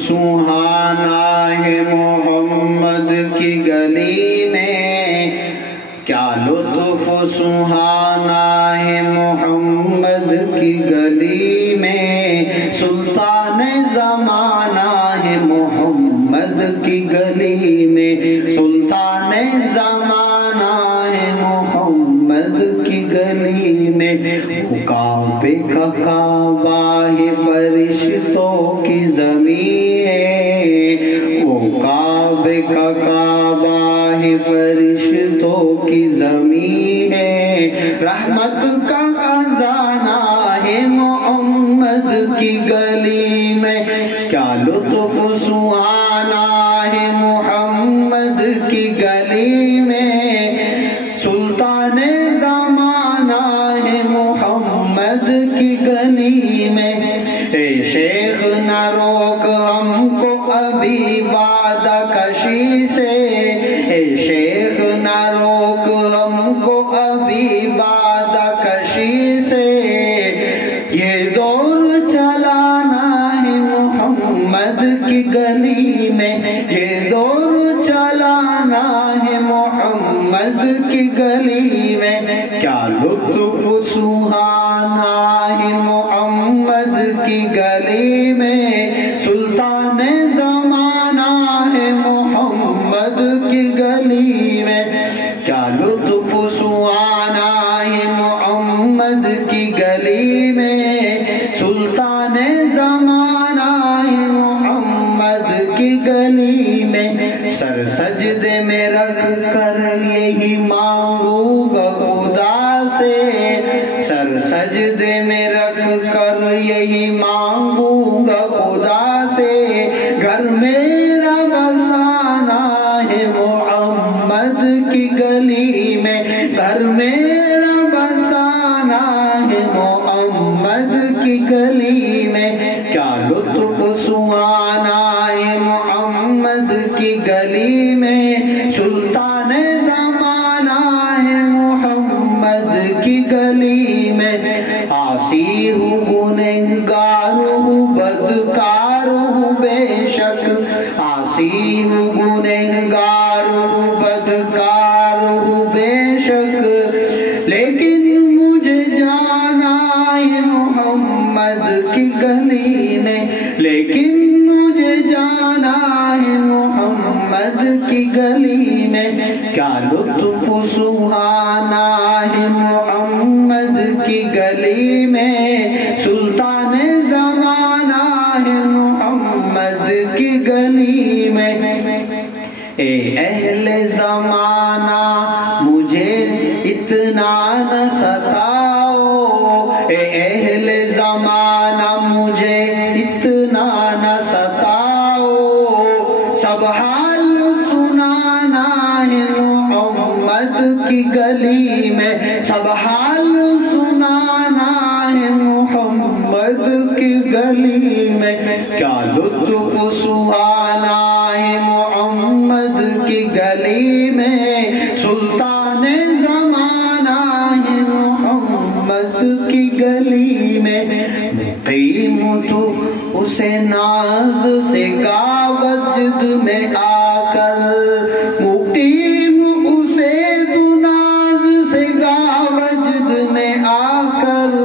سہانا ہے محمد کی گلی میں، کیا لطف سہانا ہے محمد کی گلی میں، سلطان زمانہ ہے محمد کی گلی میں، سلطان زمانہ ہے محمد کی گلی میں، کعبے کا کعبہ ہے فرشتوں کی زمین ہے، وہ کعبے کا کعبہ ہے فرشتوں کی زمین ہے، رحمت کا خزانہ ہے محمد کی گلی میں، کیا لطف سہانا ہے محمد کی گلی میں، سلطان زمانہ ہے محمد کی گلی میں، اے شیخ نہ روک ہم کو ابھی وعدہ کشی سے، اے شیخ نہ روک ہم کو ابھی وعدہ کشی سے، یہ دور چلانا ہے محمد کی گلی میں، یہ دور چلانا ہے محمد کی گلی میں، کیا لطف سہانا ہے محمد کی گلی میں، سلطان زمانہ ہے محمد کی گلی میں، کیا لطف سہانا ہے محمد کی گلی میں، سلطان زمانہ ہے محمد کی گلی میں، سر سجدے میں رکھ کر یہی مانگوں گا خدا سے، سر سجدے میں رکھ کر یہی مانگوں گا خدا سے، گھر میرا بسانا ہے محمد کی گلی میں، گھر میرا بسانا ہے محمد کی گلی میں، کیا لطف سہانا ہے محمد کی گلی میں، سلطان زمانہ ہے محمد کی گلی میں، عاصی ہوں گنہگار ہوں بدکار ہوں بے شک، عاصی ہوں گنہگار ہوں بدکار ہوں بے شک، لیکن مجھے جانا ہے محمد کی گلی میں، لیکن مجھے جانا ہے محمد کی گلی میں، کیا لطف سہانا ہے محمد کی گلی میں، سلطان زمانہ ہے محمد کی گلی میں، اے اہل زمانہ مجھے اتنا نہ ستاؤ، اے اہل زمانہ مجھے اتنا نہ ستاؤ، سب حال سنانا ہے محمد کی گلی میں، سب حال سنانا ہے محمد کی گلی میں، کیا لطف سہانا ہے محمد کی گلی میں، سلطان زمانہ ہے محمد کی گلی میں، مقیم تو اسے ناز سے گا وجد میں آ کر، مقیم اسے تو ناز سے گا وجد میں آ کر،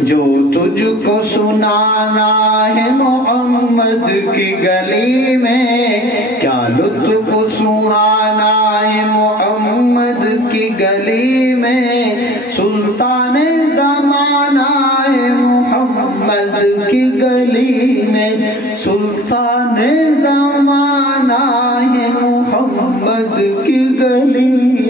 جو تجھ کو سنانا ہے محمد کی گلی میں، کیا لطف سہانا ہے محمد کی گلی میں، سلطان زمانہ ہے محمد کی گلی میں، سلطان زمانہ ہے محمد کی گلی